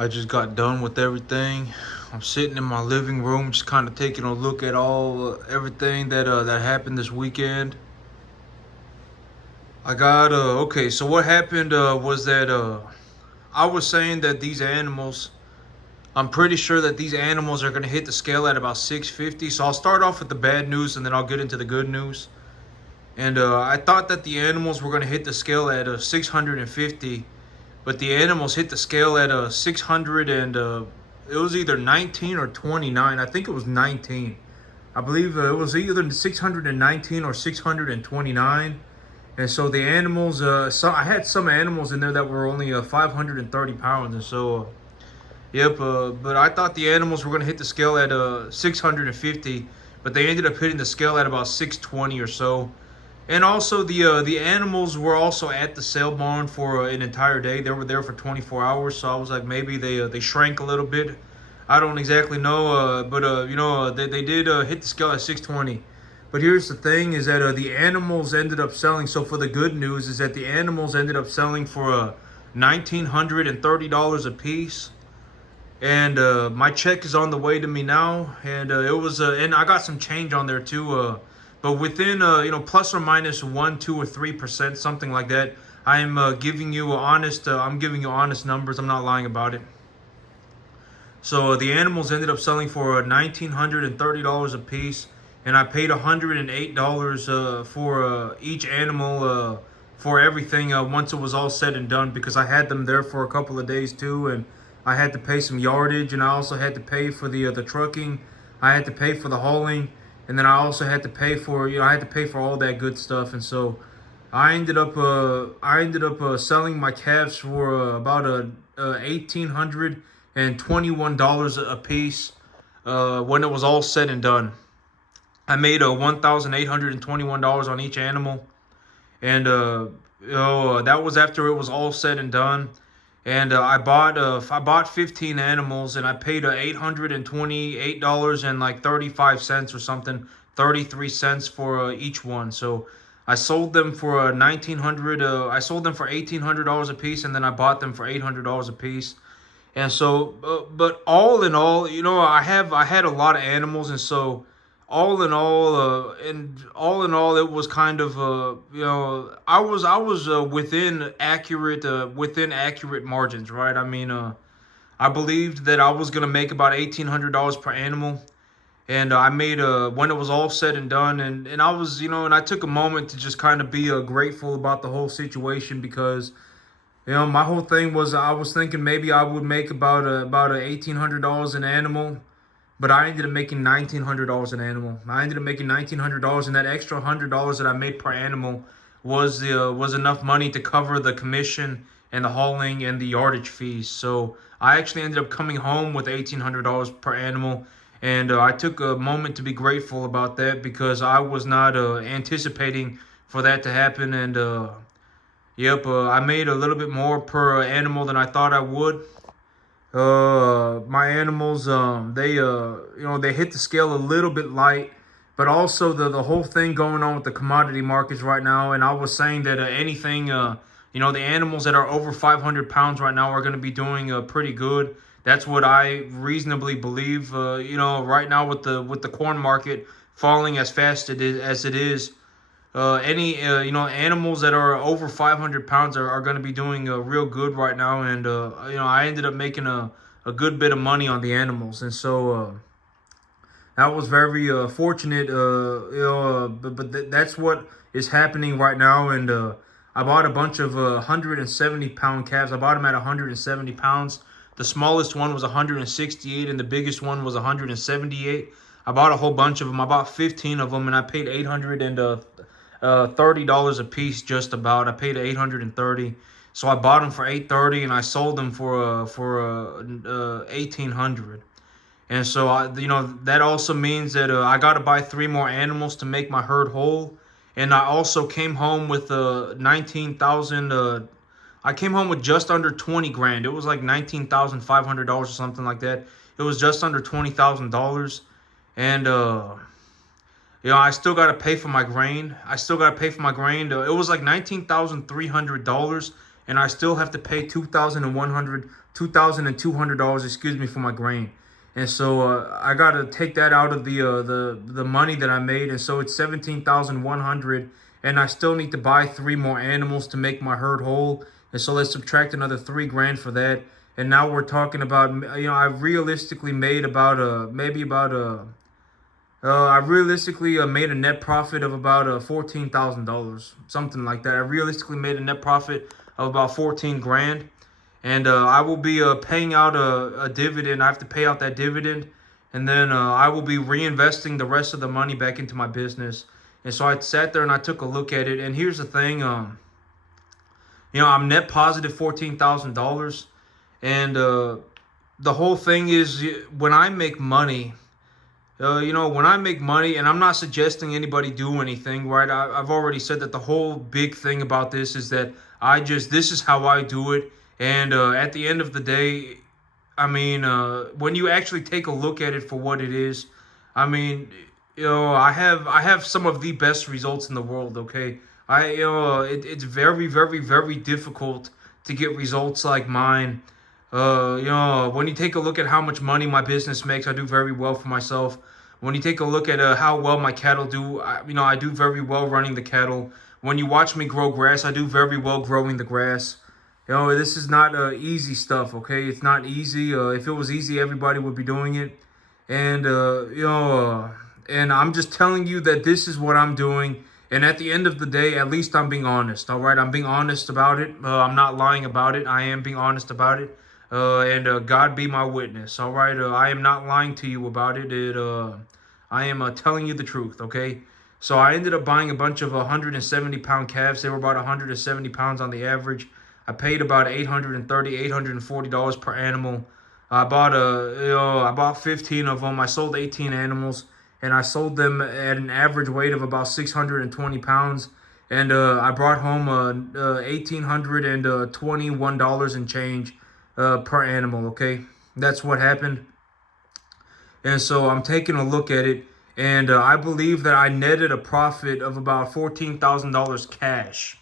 I just got done with everything. I'm sitting in my living room, just kind of taking a look at all everything that happened this weekend. I got okay. So what happened was that I was saying that these animals. I'm pretty sure that these animals are gonna hit the scale at about 650. So I'll start off with the bad news and then I'll get into the good news. And I thought that the animals were gonna hit the scale at 650, but the animals hit the scale at 600 and it was either 19 or 29. I think it was 19. I believe it was either 619 or 629. And so the animals, I had some animals in there that were only 530 pounds, and so yep. But I thought the animals were gonna hit the scale at 650, but they ended up hitting the scale at about 620 or so. And also the animals were also at the sale barn for an entire day. They were there for 24 hours. So I was like, maybe they shrank a little bit. I don't exactly know, but they did hit the scale at 620. But here's the thing: is that the animals ended up selling. So for the good news is that the animals ended up selling for $1,930 a piece. And my check is on the way to me now, and it was and I got some change on there too. But within plus or minus 1, 2, or 3%, something like that. I'm giving you honest. I'm giving you honest numbers. I'm not lying about it. So the animals ended up selling for $1,930 a piece, and I paid $108 for each animal for everything once it was all said and done, because I had them there for a couple of days too, and I had to pay some yardage, and I also had to pay for the trucking. I had to pay for the hauling, and then I also had to pay for I had to pay for all that good stuff, and so I ended up selling my calves for about $1,821 a piece when it was all said and done. I made $1,821 on each animal, and that was after it was all said and done. And I bought 15 animals, and I paid $828 and like 35 cents or something, 33 cents for each one. So I sold them for 1,900. I sold them for $1,800 a piece, and then I bought them for $800 a piece. And so, but all in all, I had a lot of animals, and so all in all, it was kind of I was within accurate margins, right? I mean, I believed that I was gonna make about $1,800 per animal, and I made when it was all said and done, and I was and I took a moment to just kind of be grateful about the whole situation, because my whole thing was I was thinking maybe I would make about $1,800 an animal, but I ended up making $1,900 an animal. I ended up making $1,900, and that extra $100 that I made per animal was enough money to cover the commission and the hauling and the yardage fees. So I actually ended up coming home with $1,800 per animal, and I took a moment to be grateful about that, because I was not anticipating for that to happen. And yep, I made a little bit more per animal than I thought I would. My animals, they hit the scale a little bit light, but also the whole thing going on with the commodity markets right now. And I was saying that the animals that are over 500 pounds right now are going to be doing pretty good. That's what I reasonably believe. Right now with the corn market falling as fast as it is, any animals that are over 500 pounds are going to be doing real good right now. And I ended up making a good bit of money on the animals, and so that was very fortunate. That's what is happening right now. And I bought a bunch of 170-pound calves. I bought them at 170 pounds. The smallest one was 168, and the biggest one was 178. I bought a whole bunch of them. I bought 15 of them, and I paid $830 a piece, just about. I paid 830. So I bought them for 830, and I sold them for 1,800. And so that also means that I got to buy three more animals to make my herd whole. And I also came home with 19,000. I came home with just under 20 grand. It was like $19,500 or something like that. It was just under $20,000, and I still got to pay for my grain. It was like $19,300 and I still have to pay $2,200, excuse me, for my grain. And so I gotta take that out of the money that I made, and so it's 17,100, and I still need to buy three more animals to make my herd whole. And so let's subtract another 3 grand for that. And now we're talking about, I've realistically made about I realistically made a net profit of about $14,000, something like that. I realistically made a net profit of about 14 grand, and I will be paying out a dividend. I have to pay out that dividend, and then I will be reinvesting the rest of the money back into my business. And so I sat there and I took a look at it. And here's the thing, I'm net positive $14,000, and the whole thing is when I make money. When I make money, and I'm not suggesting anybody do anything, right? I've already said that the whole big thing about this is that this is how I do it. And at the end of the day, when you actually take a look at it for what it is, I have some of the best results in the world, okay? It's very, very, very difficult to get results like mine. When you take a look at how much money my business makes, I do very well for myself. When you take a look at how well my cattle do, I do very well running the cattle. When you watch me grow grass, I do very well growing the grass. This is not easy stuff, okay? It's not easy. If it was easy, everybody would be doing it. And, and I'm just telling you that this is what I'm doing. And at the end of the day, at least I'm being honest, all right? I'm being honest about it. I'm not lying about it. I am being honest about it. And God be my witness, all right? I am not lying to you about it. I am telling you the truth, okay? So I ended up buying a bunch of 170-pound calves. They were about 170 pounds on the average. I paid about $840 per animal. I bought 15 of them. I sold 18 animals, and I sold them at an average weight of about 620 pounds. And I brought home $1,821 and change per animal, okay? That's what happened. And so I'm taking a look at it, and I believe that I netted a profit of about $14,000 cash.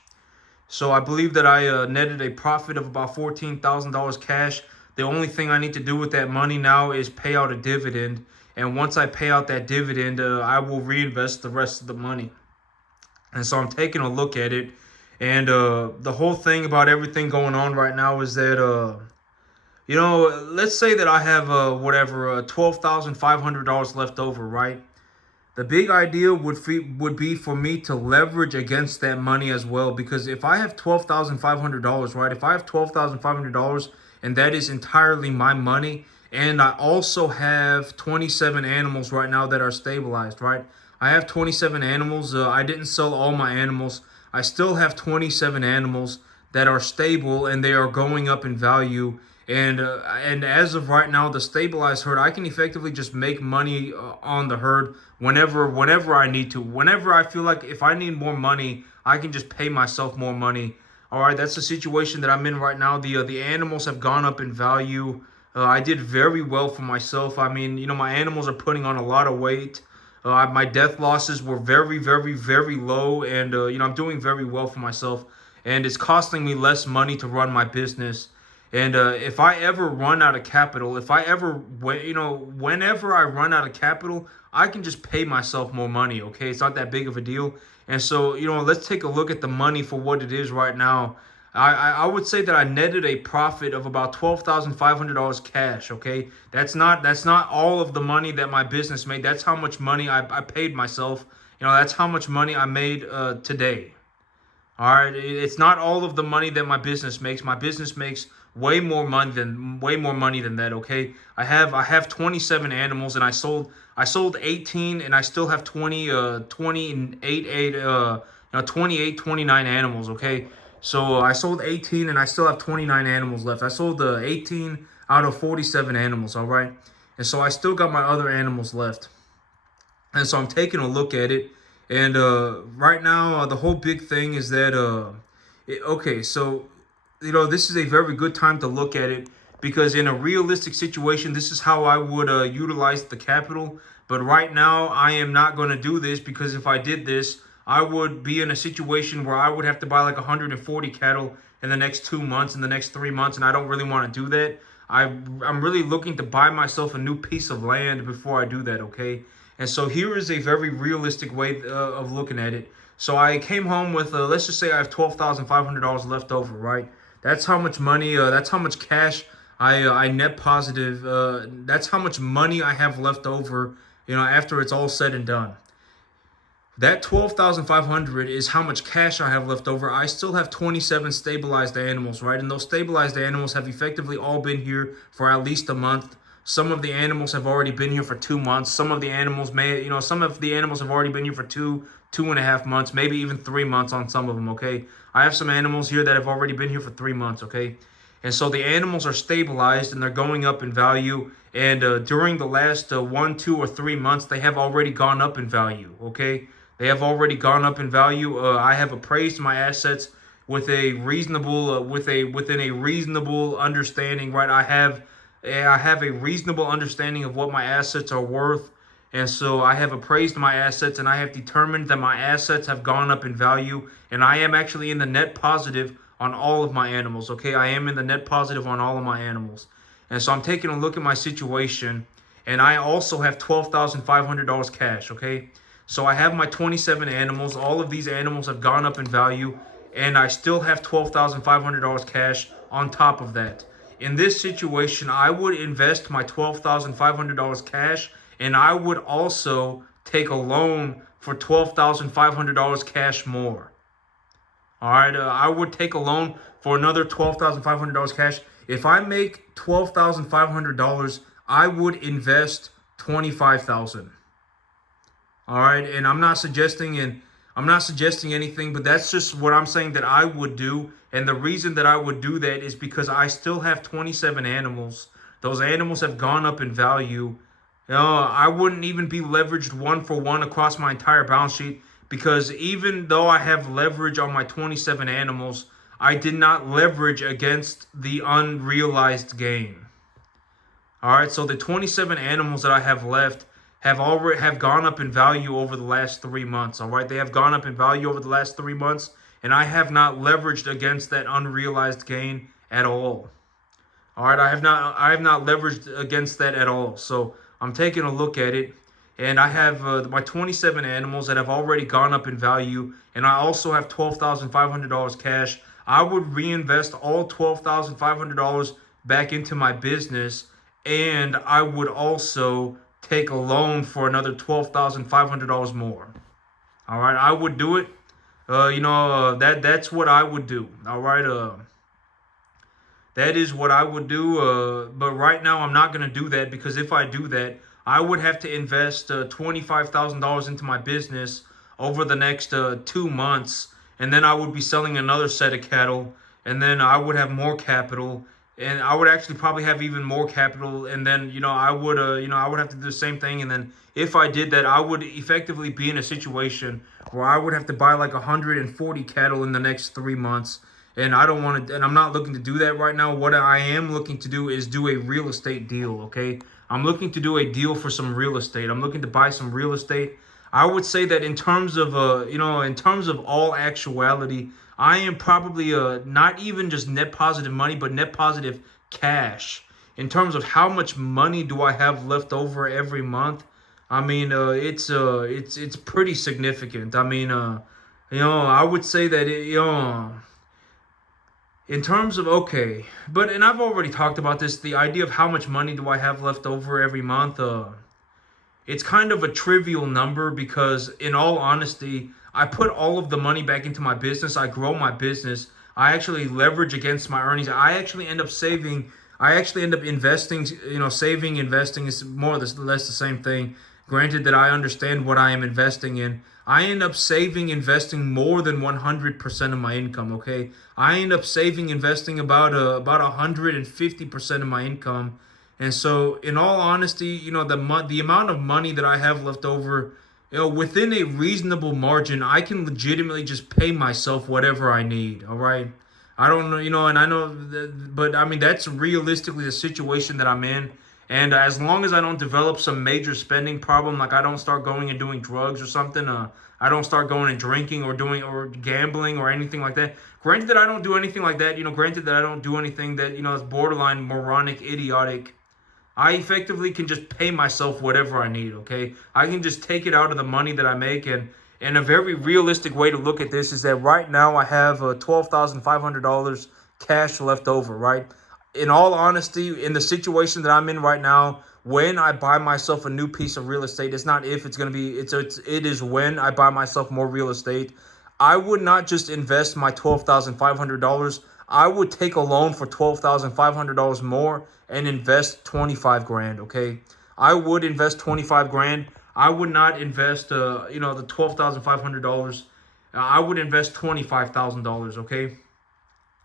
So I believe that I netted a profit of about $14,000 cash. The only thing I need to do with that money now is pay out a dividend. And once I pay out that dividend, I will reinvest the rest of the money. And so I'm taking a look at it. And the whole thing about everything going on right now is that let's say that I have $12,500 left over, right? The big idea would be for me to leverage against that money as well, because if I have $12,500, right? If I have $12,500 and that is entirely my money, and I also have 27 animals right now that are stabilized, right? I have 27 animals. I didn't sell all my animals. I still have 27 animals that are stable, and they are going up in value. And as of right now, the stabilized herd, I can effectively just make money on the herd whenever I need to. Whenever I feel like if I need more money, I can just pay myself more money. All right, that's the situation that I'm in right now. The animals have gone up in value. I did very well for myself. My animals are putting on a lot of weight. My death losses were very, very, very low, and I'm doing very well for myself. And it's costing me less money to run my business. And if I ever run out of capital, whenever I run out of capital, I can just pay myself more money, okay? It's not that big of a deal. And so, let's take a look at the money for what it is right now. I would say that I netted a profit of about $12,500 cash, okay? That's not all of the money that my business made. That's how much money I paid myself. That's how much money I made today. All right, it's not all of the money that my business makes. My business makes way more money than that. Okay, I have 27 animals, and I sold 18, and I still have 29 animals. Okay, so I sold 18, and I still have 29 animals left. I sold 18 out of 47 animals. All right, and so I still got my other animals left, and so I'm taking a look at it. And right now, the whole big thing is that, this is a very good time to look at it, because in a realistic situation, this is how I would utilize the capital. But right now, I am not going to do this, because if I did this, I would be in a situation where I would have to buy like 140 cattle in the next 2 months, in the next 3 months, and I don't really want to do that. I'm really looking to buy myself a new piece of land before I do that, okay? And so here is a very realistic way of looking at it. So I came home with, let's just say I have $12,500 left over, right? That's how much money, that's how much cash I net positive. That's how much money I have left over, after it's all said and done. That 12,500 is how much cash I have left over. I still have 27 stabilized animals, right? And those stabilized animals have effectively all been here for at least a month. Some of the animals have already been here for 2 months. Some of the animals have already been here for 2.5 months, maybe even 3 months on some of them, okay? I have some animals here that have already been here for 3 months, okay? And so the animals are stabilized and they're going up in value. And during the last 1, 2, or 3 months, they have already gone up in value, okay? They have already gone up in value. I have appraised my assets with a reasonable, within a reasonable understanding, right? I have a reasonable understanding of what my assets are worth, and so I have appraised my assets, and I have determined that my assets have gone up in value, and I am actually in the net positive on all of my animals. Okay, I am in the net positive on all of my animals, and so I'm taking a look at my situation, and I also have $12,500 cash. Okay. So I have my 27 animals. All of these animals have gone up in value, and I still have $12,500 cash on top of that. In this situation, I would invest my $12,500 cash, and I would also take a loan for $12,500 cash more. All right, I would take a loan for another $12,500 cash. If I make $12,500, I would invest $25,000. All right, and I'm not suggesting anything, but that's just what I'm saying that I would do. And the reason that I would do that is because I still have 27 animals. Those animals have gone up in value. I wouldn't even be leveraged 1-for-1 across my entire balance sheet, because even though I have leverage on my 27 animals, I did not leverage against the unrealized gain. All right, so the 27 animals that I have left have gone up in value over the last 3 months. All right, they have gone up in value over the last 3 months, and I have not leveraged against that unrealized gain at all. All right, I have not leveraged against that at all. So I'm taking a look at it, and I have my 27 animals that have already gone up in value, and I also have $12,500 cash. I would reinvest all $12,500 back into my business, and I would also take a loan for another $12,500 more. All right, I would do it. That's what I would do. All right, that is what I would do. But right now, I'm not gonna do that, because if I do that, I would have to invest $25,000 into my business over the next 2 months, and then I would be selling another set of cattle, and then I would have more capital. And I would actually probably have even more capital, and then I would have to do the same thing. And then if I did that, I would effectively be in a situation where I would have to buy like 140 cattle in the next 3 months, and I don't want to. And I'm not looking to do that right now. What I am looking to do is do a real estate deal. Okay, I'm looking to do a deal for some real estate. I'm looking to buy some real estate. I would say that in terms of all actuality, I am probably not even just net positive money, but net positive cash. In terms of how much money do I have left over every month, I mean, it's pretty significant. I mean, I would say that in terms of, okay, and I've already talked about this. The idea of how much money do I have left over every month, it's kind of a trivial number, because in all honesty, I put all of the money back into my business. I grow my business. I actually leverage against my earnings. I actually end up saving. I actually end up investing. Saving, investing is more or less the same thing. Granted that I understand what I am investing in. I end up saving, investing more than 100% of my income, okay? I end up saving, investing about 150% of my income. And so, in all honesty, the amount of money that I have left over, within a reasonable margin, I can legitimately just pay myself whatever I need. All right, I don't know, and I know, but I mean that's realistically the situation that I'm in, And as long as I don't develop some major spending problem, like I don't start going and doing drugs or something, I don't start going and drinking or doing or gambling or anything like that. Granted that I don't do anything like that, granted that I don't do anything that, is borderline moronic, idiotic. I effectively can just pay myself whatever I need, okay? I can just take it out of the money that I make. And a very realistic way to look at this is that right now I have $12,500 cash left over, right? In all honesty, in the situation that I'm in right now, when I buy myself a new piece of real estate, it's not if it's going to be, it is when I buy myself more real estate. I would not just invest my $12,500. I would take a loan for $12,500 more and invest 25 grand, okay? I would invest 25 grand. I would not invest the $12,500. I would invest $25,000, okay?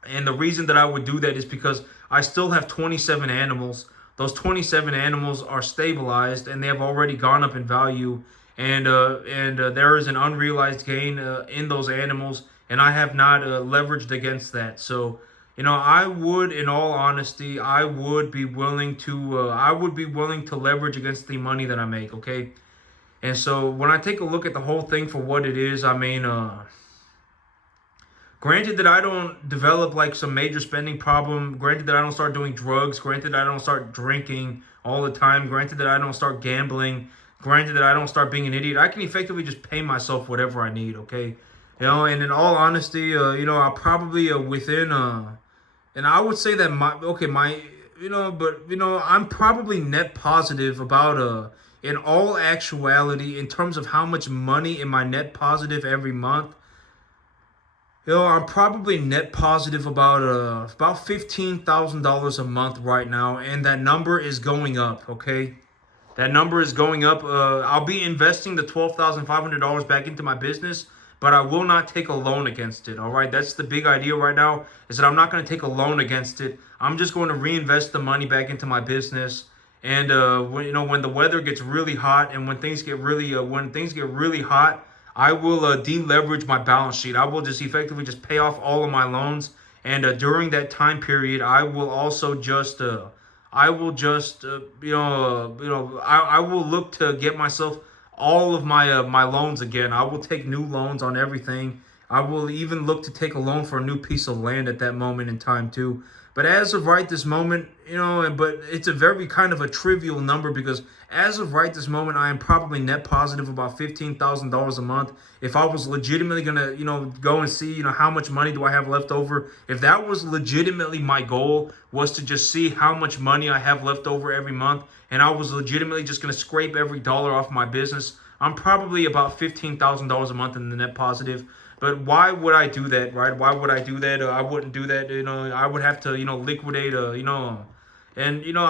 And the reason that I would do that is because I still have 27 animals. Those 27 animals are stabilized and they have already gone up in value. And there is an unrealized gain in those animals, and I have not leveraged against that. So, I would, in all honesty, I would be willing to leverage against the money that I make. Okay, and so when I take a look at the whole thing for what it is, I mean, granted that I don't develop like some major spending problem, granted that I don't start doing drugs, granted that I don't start drinking all the time, granted that I don't start gambling, granted that I don't start being an idiot, I can effectively just pay myself whatever I need, okay? And in all honesty, I'll probably and I would say that I'm probably net positive about, in all actuality, in terms of how much money am I net positive every month. I'm probably net positive about $15,000 a month right now, and that number is going up. Okay, that number is going up. I'll be investing the $12,500 back into my business, but I will not take a loan against it. All right, that's the big idea right now. Is that I'm not going to take a loan against it. I'm just going to reinvest the money back into my business. And when the weather gets really hot, and when things get really hot, I will deleverage my balance sheet. I will just effectively just pay off all of my loans, and during that time period, I will also just I will just I will look to get myself all of my loans again. I will take new loans on everything. I will even look to take a loan for a new piece of land at that moment in time too. But as of right this moment, but it's a very kind of a trivial number, because as of right this moment, I am probably net positive about $15,000 a month. If I was legitimately gonna, go and see, how much money do I have left over? If that was legitimately my goal, was to just see how much money I have left over every month, and I was legitimately just gonna scrape every dollar off my business, I'm probably about $15,000 a month in the net positive. But why would I do that, right? Why would I do that? I wouldn't do that. I would have to, liquidate, and I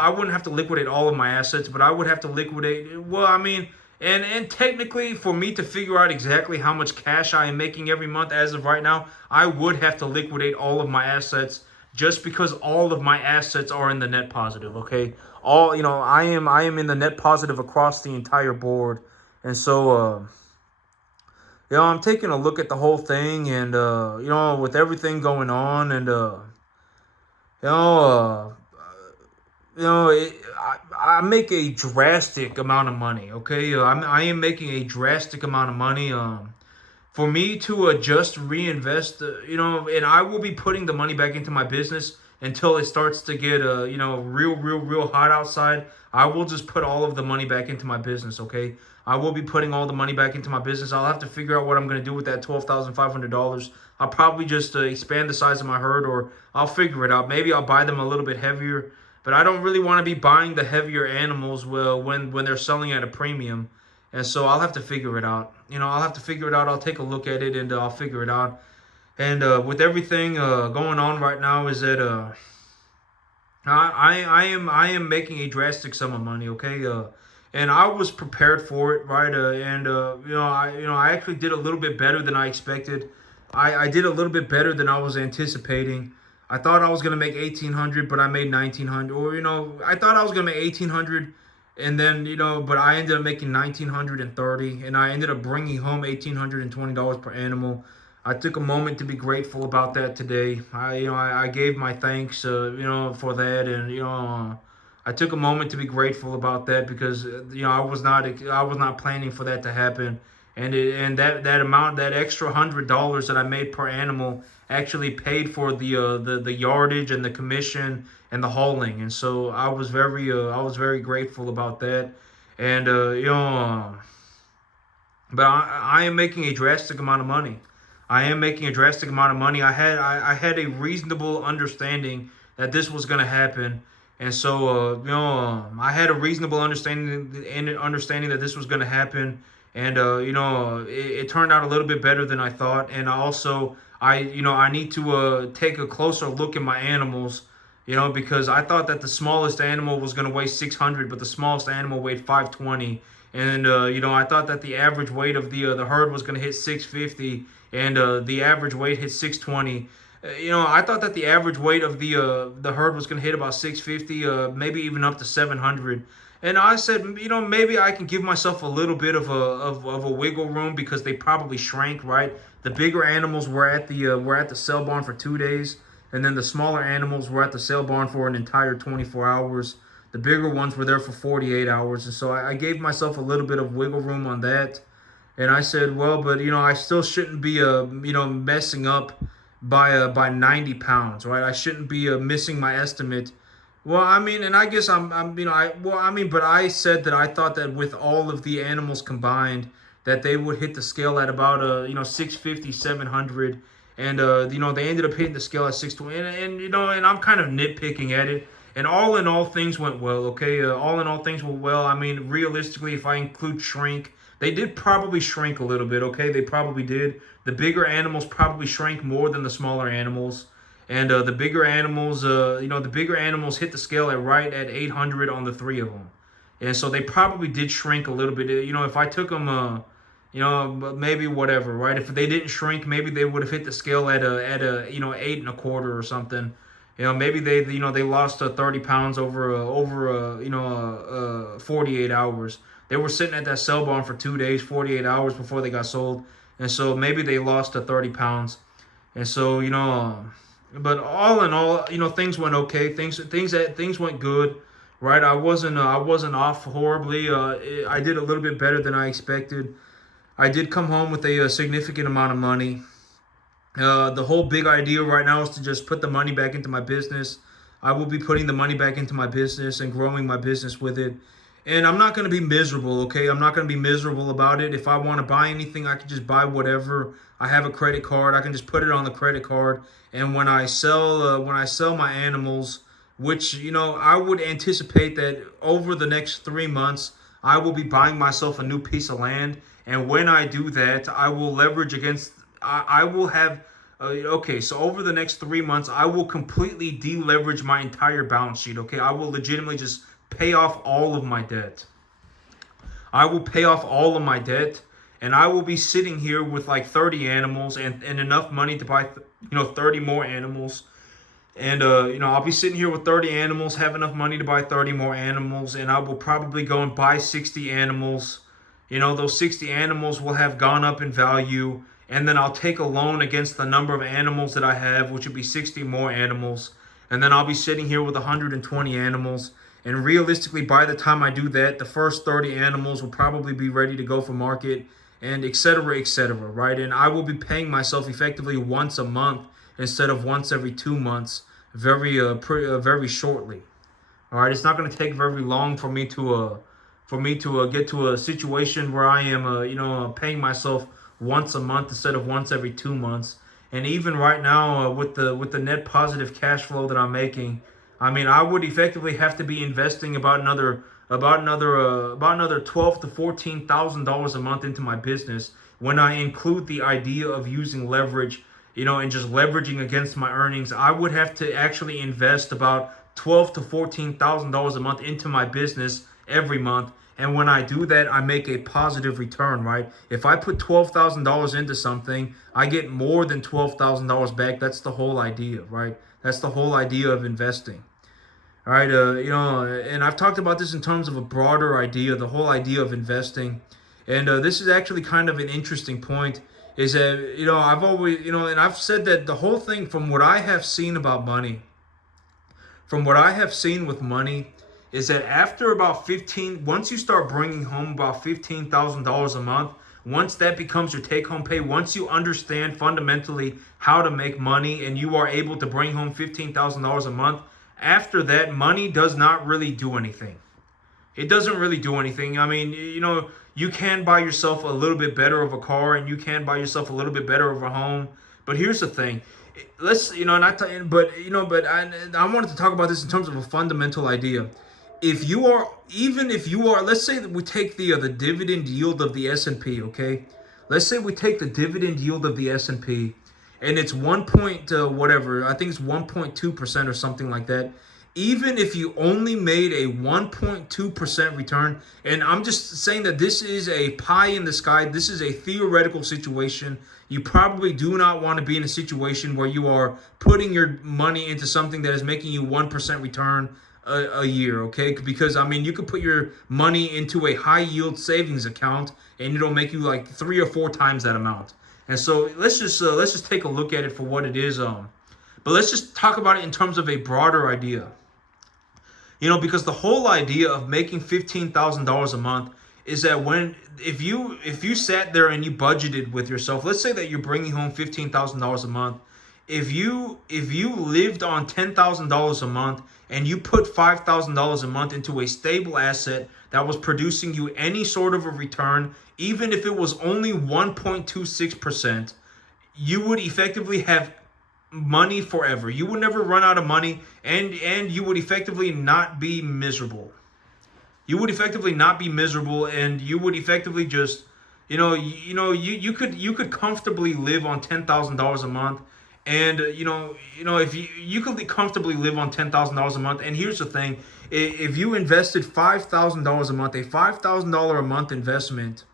wouldn't have to liquidate all of my assets, but I would have to liquidate. Well, I mean, and technically, for me to figure out exactly how much cash I am making every month as of right now, I would have to liquidate all of my assets, just because all of my assets are in the net positive. Okay, I am in the net positive across the entire board, and so. I'm taking a look at the whole thing, and with everything going on, and you know, I make a drastic amount of money. Okay, I am making a drastic amount of money. For me to just reinvest, and I will be putting the money back into my business until it starts to get real hot outside. I will just put all of the money back into my business. Okay, I will be putting all the money back into my business. I'll have to figure out what I'm going to do with that $12,500. I'll probably just expand the size of my herd, or I'll figure it out. Maybe I'll buy them a little bit heavier, but I don't really want to be buying the heavier animals when they're selling at a premium. And so I'll have to figure it out. I'll have to figure it out. I'll take a look at it, and I'll figure it out. And with everything going on right now, is that I am making a drastic sum of money. Okay, and I was prepared for it, right? And I actually did a little bit better than I expected. I did a little bit better than I was anticipating. I thought I was gonna make 1,800, but I made 1,900. Or I thought I was gonna make 1,800. And then, but I ended up making 1,930, and I ended up bringing home $1,820 per animal. I took a moment to be grateful about that today. I gave my thanks, for that, and I took a moment to be grateful about that because I was not planning for that to happen, and that amount, that extra $100 that I made per animal actually paid for the yardage and the commission and the hauling, and so I was very grateful about that, and but I am making a drastic amount of money. I am making a drastic amount of money. I had a reasonable understanding that this was going to happen, and so I had a reasonable understanding that this was going to happen, and it turned out a little bit better than I thought. And also, I need to take a closer look at my animals, because I thought that the smallest animal was going to weigh 600, but the smallest animal weighed 520. And I thought that the average weight of the herd was going to hit 650, and the average weight hit 620. I thought that the average weight of the herd was going to hit about 650, maybe even up to 700. And I said, maybe I can give myself a little bit of a wiggle room because they probably shrank, right? The bigger animals were at the sale barn for 2 days, and then the smaller animals were at the sale barn for an entire 24 hours. The bigger ones were there for 48 hours, and so I gave myself a little bit of wiggle room on that. And I said, well, but I still shouldn't be messing up by 90 pounds, right? I shouldn't be missing my estimate. Well, I mean, and I guess I'm but I said that I thought that with all of the animals combined, that they would hit the scale at about 650, 700, and they ended up hitting the scale at 620, and I'm kind of nitpicking at it. And all in all, things went well. Okay, all in all, things went well. I mean, realistically, if I include shrink, they did probably shrink a little bit. Okay, they probably did. The bigger animals probably shrank more than the smaller animals, and the bigger animals, the bigger animals hit the scale at 800 on the three of them, and so they probably did shrink a little bit. If I took them, maybe whatever, right? If they didn't shrink, maybe they would have hit the scale at a 8 1/4 or something. Maybe they lost 30 pounds over 48 hours. They were sitting at that sell barn for 2 days, 48 hours before they got sold, and so maybe they lost 30 pounds. And so but all in all, things went okay. Things went good, right? I wasn't off horribly. I did a little bit better than I expected. I did come home with a significant amount of money. The whole big idea right now is to just put the money back into my business. I will be putting the money back into my business and growing my business with it. And I'm not going to be miserable, okay? I'm not going to be miserable about it. If I want to buy anything, I can just buy whatever. I have a credit card. I can just put it on the credit card. And when I sell my animals, which, I would anticipate that over the next 3 months, I will be buying myself a new piece of land. And when I do that, I will leverage against I will have okay, so over the next 3 months, I will completely deleverage my entire balance sheet. Okay, I will legitimately just pay off all of my debt. I will pay off all of my debt, and I will be sitting here with like 30 animals and enough money to buy 30 more animals. And I'll be sitting here with 30 animals, have enough money to buy 30 more animals, and I will probably go and buy 60 animals. Those 60 animals will have gone up in value, and then I'll take a loan against the number of animals that I have, which would be 60 more animals. And then I'll be sitting here with 120 animals. And realistically, by the time I do that, the first 30 animals will probably be ready to go for market, and et cetera, right? And I will be paying myself effectively once a month instead of once every 2 months, very shortly. All right, it's not going to take very long for me to get to a situation where I am paying myself once a month instead of once every 2 months. And even right now, with the net positive cash flow that I'm making, I mean, I would effectively have to be investing about another $12 to $14,000 a month into my business when I include the idea of using leverage, and just leveraging against my earnings. I would have to actually invest about $12 to $14,000 a month into my business every month. And when I do that, I make a positive return, right? If I put $12,000 into something, I get more than $12,000 back. That's the whole idea, right? That's the whole idea of investing. All right, and I've talked about this in terms of a broader idea, the whole idea of investing. And this is actually kind of an interesting point, is that, I've always, and I've said that the whole thing, from what I have seen about money, from what I have seen with money, is that after about 15, once you start bringing home about $15,000 a month, once that becomes your take home pay, once you understand fundamentally how to make money and you are able to bring home $15,000 a month, after that, money does not really do anything. It doesn't really do anything. I mean, you can buy yourself a little bit better of a car and you can buy yourself a little bit better of a home. But here's the thing. Let's, not, but I wanted to talk about this in terms of a fundamental idea. Even if you are, let's say that we take the dividend yield of the S&P, okay? Let's say we take the dividend yield of the S&P and it's 1 point whatever, I think it's 1.2% or something like that. Even if you only made a 1.2% return, and I'm just saying that this is a pie in the sky, this is a theoretical situation. You probably do not want to be in a situation where you are putting your money into something that is making you 1% return a year, okay? Because I mean, you could put your money into a high yield savings account and it'll make you like 3 or 4 times that amount. And so let's just take a look at it for what it is. But let's just talk about it in terms of a broader idea. Because the whole idea of making $15,000 a month is that if you sat there and you budgeted with yourself, let's say that you're bringing home $15,000 a month. If you lived on $10,000 a month and you put $5,000 a month into a stable asset that was producing you any sort of a return, even if it was only 1.26%, you would effectively have money forever. You would never run out of money, and you would effectively not be miserable. You would effectively not be miserable, and you would effectively just, you could comfortably live on $10,000 a month, and if you could comfortably live on $10,000 a month. And here's the thing: if you invested $5,000 a month, a $5,000 a month investment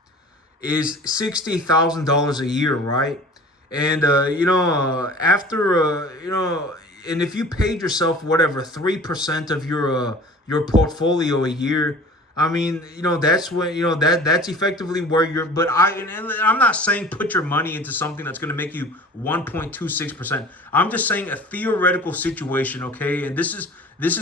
is $60,000 a year, right? And after and if you paid yourself whatever 3% of your portfolio a year, I mean, that's when that's effectively where you're. But I'm not saying put your money into something that's going to make you 1.26%. I'm just saying a theoretical situation, okay? And this is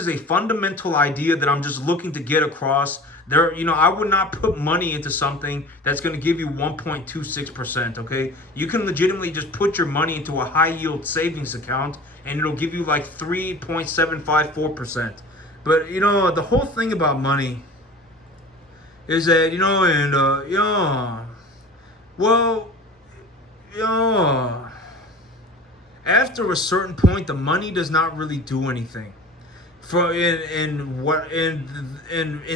a fundamental idea that I'm just looking to get across. I would not put money into something that's going to give you 1.26%, okay? You can legitimately just put your money into a high yield savings account and it'll give you like 3.754%. But, the whole thing about money is that, after a certain point, the money does not really do anything. In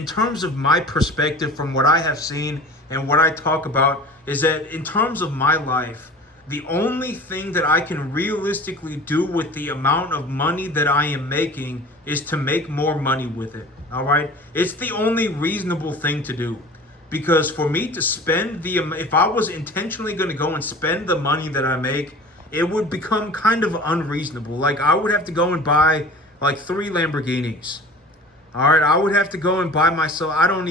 terms of my perspective, from what I have seen and what I talk about, is that in terms of my life, the only thing that I can realistically do with the amount of money that I am making is to make more money with it. All right, it's the only reasonable thing to do, because for me to spend if I was intentionally going to go and spend the money that I make, it would become kind of unreasonable. Like I would have to go and buy like 3 Lamborghinis. All right, I would have to go and buy myself. I don't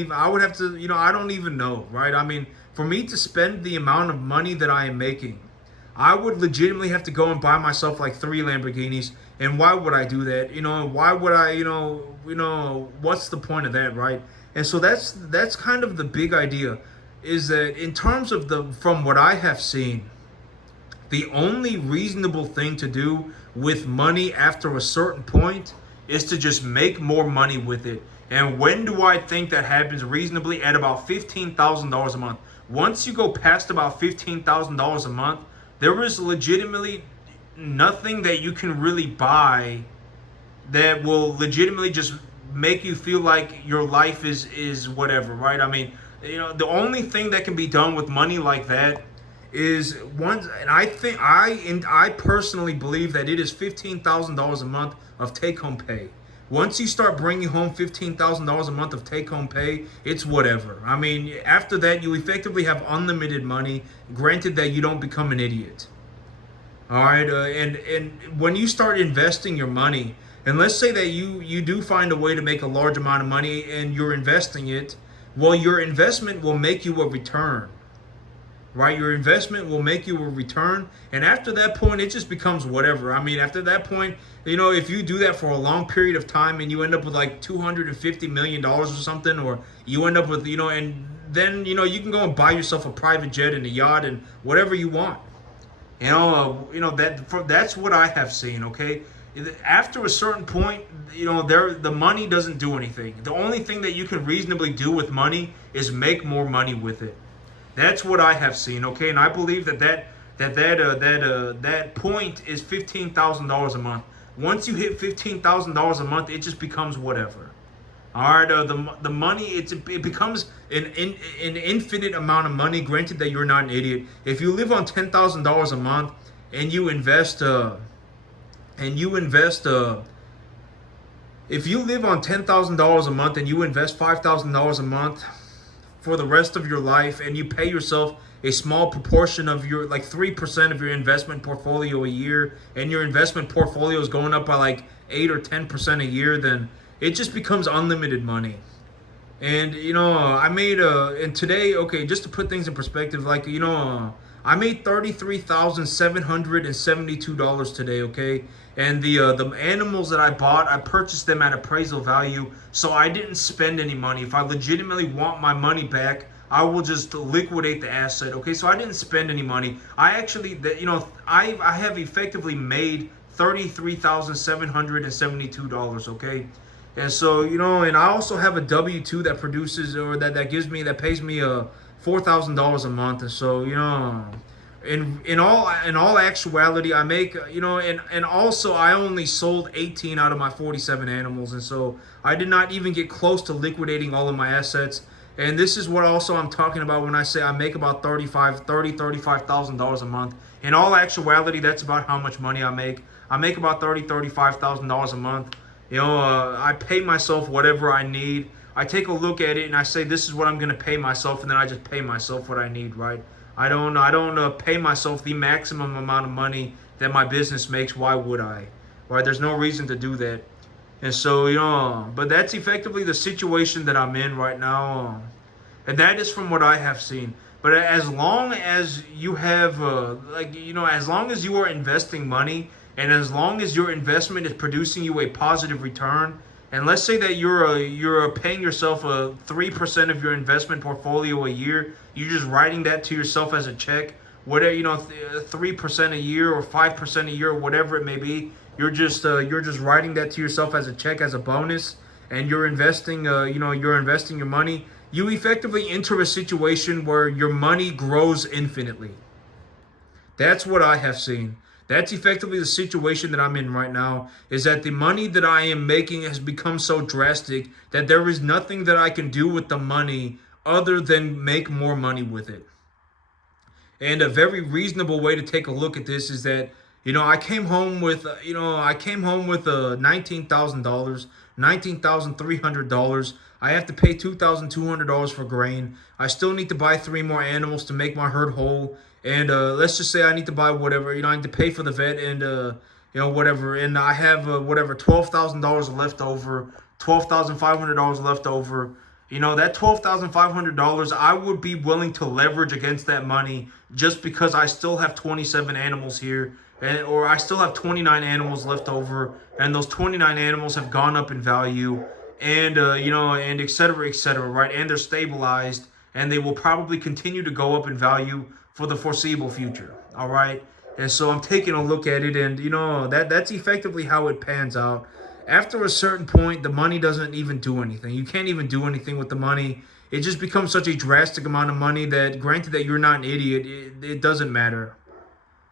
even know, right? I mean, for me to spend the amount of money that I am making, I would legitimately have to go and buy myself like 3 Lamborghinis. And why would I do that? Why would I, what's the point of that, right? And so that's kind of the big idea, is that in terms of from what I have seen, the only reasonable thing to do with money after a certain point is to just make more money with it. And when do I think that happens reasonably? At about $15,000 a month. Once you go past about $15,000 a month, there is legitimately nothing that you can really buy that will legitimately just make you feel like your life is whatever, right? I mean, the only thing that can be done with money like that is once, and I personally believe that it is $15,000 a month of take-home pay. Once you start bringing home $15,000 a month of take-home pay, it's whatever. I mean, after that, you effectively have unlimited money, granted that you don't become an idiot. All right, and when you start investing your money, and let's say that you do find a way to make a large amount of money and you're investing it, well, your investment will make you a return. right? Your investment will make you a return, and after that point, it just becomes whatever. I mean, after that point, if you do that for a long period of time and you end up with like $250 million or something, or you end up with, and then you can go and buy yourself a private jet and a yacht and whatever you want. That's what I have seen. Okay, after a certain point, the money doesn't do anything. The only thing that you can reasonably do with money is make more money with it. That's what I have seen. Okay, and I believe that point is $15,000 a month. Once you hit $15,000 a month, it just becomes whatever. All right, the money it becomes an infinite amount of money. Granted that you're not an idiot. If you live on $10,000 a month and you invest if you live on $10,000 a month and you invest $5,000 a month for the rest of your life, and you pay yourself a small proportion of your, like 3% of your investment portfolio a year, and your investment portfolio is going up by like 8 or 10% a year, then it just becomes unlimited money. And I made and today, okay, just to put things in perspective, like I made $33,772 today, okay? And the animals that I bought, I purchased them at appraisal value, so I didn't spend any money. If I legitimately want my money back, I will just liquidate the asset, okay? So I didn't spend any money. I actually, I have effectively made $33,772, okay? And so, and I also have a W-2 that produces, or that pays me $4,000 a month. And so, in all actuality, I make, and also I only sold 18 out of my 47 animals, and so I did not even get close to liquidating all of my assets. And this is what also I'm talking about when I say I make about $35,000 a month. In all actuality, that's about how much money I make. I make about $35,000 a month. I pay myself whatever I need. I take a look at it and I say, this is what I'm gonna pay myself, and then I just pay myself what I need, right? I don't pay myself the maximum amount of money that my business makes. Why would I? Right? There's no reason to do that. And so, but that's effectively the situation that I'm in right now. And that is from what I have seen. But as long as you have, as long as you are investing money, and as long as your investment is producing you a positive return, and let's say that you're paying yourself a 3% of your investment portfolio a year, you're just writing that to yourself as a check, whatever 3% a year or 5% a year or whatever it may be, you're just writing that to yourself as a check, as a bonus, and you're investing your money. You effectively enter a situation where your money grows infinitely. That's what I have seen. That's effectively the situation that I'm in right now, is that the money that I am making has become so drastic that there is nothing that I can do with the money other than make more money with it. And a very reasonable way to take a look at this is that, I came home with $19,000, $19,300. I have to pay $2,200 for grain. I still need to buy 3 more animals to make my herd whole. And let's just say I need to buy whatever, I need to pay for the vet and whatever. And I have whatever $12,000 left over, $12,500 left over. That $12,500, I would be willing to leverage against that money just because I still have 27 animals here, or I still have 29 animals left over, and those 29 animals have gone up in value, and and et cetera, right? And they're stabilized, and they will probably continue to go up in value for the foreseeable future. All right. And so I'm taking a look at it, and that's effectively how it pans out. After a certain point, the money doesn't even do anything. You can't even do anything with the money. It just becomes such a drastic amount of money that, granted that you're not an idiot, it doesn't matter.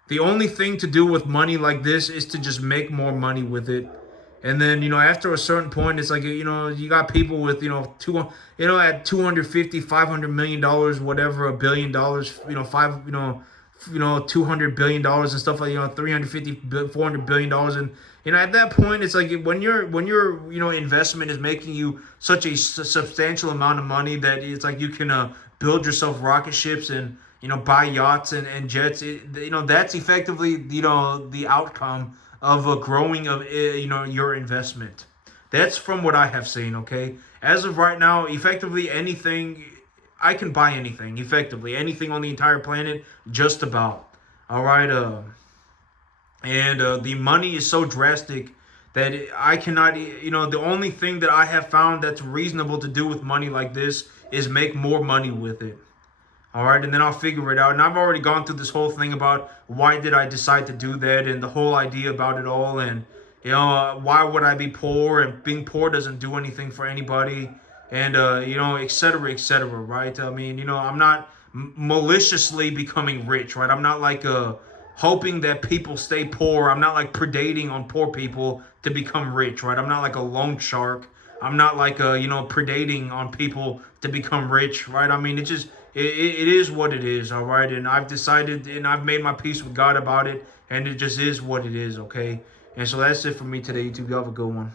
The only thing to do with money like this is to just make more money with it. And then, after a certain point, it's like, you got people with, at 250, $500 million, whatever, $1 billion, $200 billion and stuff like, 350, $400 billion. And, at that point, it's like when your investment is making you such a substantial amount of money that it's like you can build yourself rocket ships and, buy yachts and jets. That's effectively, the outcome of a growing of your investment. That's from what I have seen. Okay, as of right now, effectively anything I can buy anything effectively, anything on the entire planet, just about. All right. And the money is so drastic that I cannot. The only thing that I have found that's reasonable to do with money like this is make more money with it. All right, and then I'll figure it out. And I've already gone through this whole thing about why did I decide to do that, and the whole idea about it all, and why would I be poor, and being poor doesn't do anything for anybody, and et cetera, et cetera. Right? I mean, I'm not maliciously becoming rich, right? I'm not like hoping that people stay poor. I'm not like predating on poor people to become rich, right? I'm not like a loan shark. I'm not like predating on people to become rich, right? I mean, it is what it is, all right. And I've decided, and I've made my peace with God about it, and it just is what it is, okay. And so that's it for me today, YouTube. You have a good one.